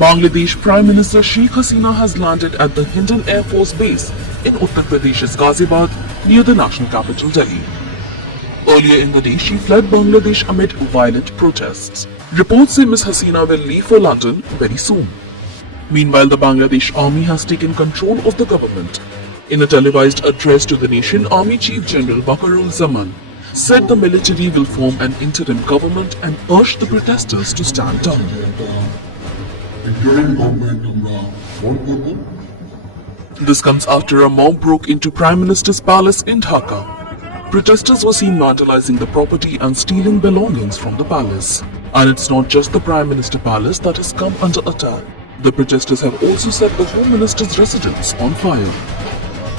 Bangladesh Prime Minister Sheikh Hasina has landed at the Hindon Air Force Base in Uttar Pradesh's Ghaziabad near the national capital Delhi. Earlier in the day, she fled Bangladesh amid violent protests. Reports say Ms. Hasina will leave for London very soon. Meanwhile, the Bangladesh Army has taken control of the government. In a televised address to the nation, Army Chief General Bakarul Zaman said the military will form an interim government and urged the protesters to stand down. This comes after a mob broke into Prime Minister's palace in Dhaka. Protesters were seen vandalizing the property and stealing belongings from the palace. And it's not just the Prime Minister palace that has come under attack. The protesters have also set the Home Minister's residence on fire.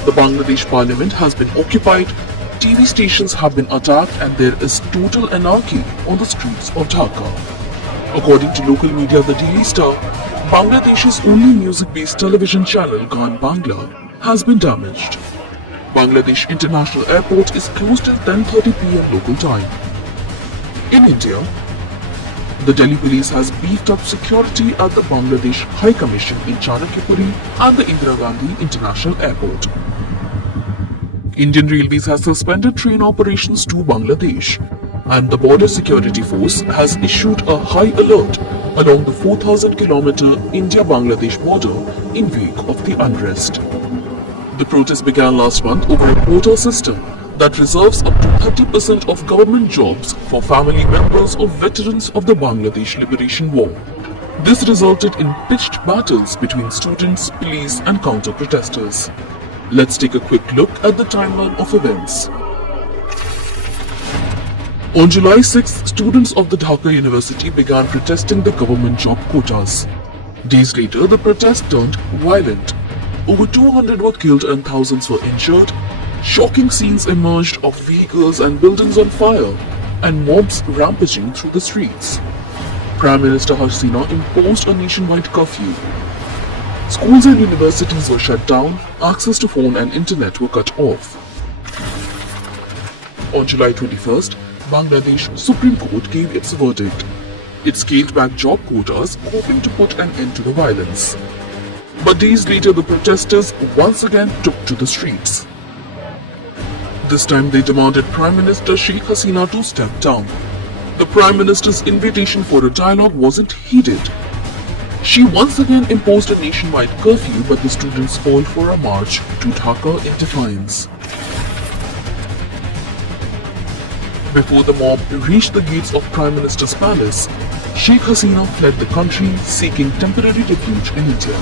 The Bangladesh Parliament has been occupied, TV stations have been attacked, and there is total anarchy on the streets of Dhaka. According to local media The Daily Star, Bangladesh's only music-based television channel Gaan Bangla has been damaged. Bangladesh International Airport is closed till 10:30 p.m. local time. In India, the Delhi police has beefed up security at the Bangladesh High Commission in Chanakyapuri and the Indira Gandhi International Airport. Indian Railways has suspended train operations to Bangladesh, and the Border Security Force has issued a high alert along the 4,000-kilometer India-Bangladesh border in wake of the unrest. The protest began last month over a quota system that reserves up to 30% of government jobs for family members of veterans of the Bangladesh Liberation War. This resulted in pitched battles between students, police and counter-protesters. Let's take a quick look at the timeline of events. On July 6th, students of the Dhaka University began protesting the government job quotas. Days later, the protest turned violent. Over 200 were killed and thousands were injured. Shocking scenes emerged of vehicles and buildings on fire and mobs rampaging through the streets. Prime Minister Hasina imposed a nationwide curfew. Schools and universities were shut down, access to phone and internet were cut off. On July 21st, Bangladesh Supreme Court gave its verdict. It scaled back job quotas, hoping to put an end to the violence. But days later, the protesters once again took to the streets. This time they demanded Prime Minister Sheikh Hasina to step down. The Prime Minister's invitation for a dialogue wasn't heeded. She once again imposed a nationwide curfew, but the students called for a march to Dhaka in defiance. Before the mob reached the gates of Prime Minister's palace, Sheikh Hasina fled the country seeking temporary refuge in India.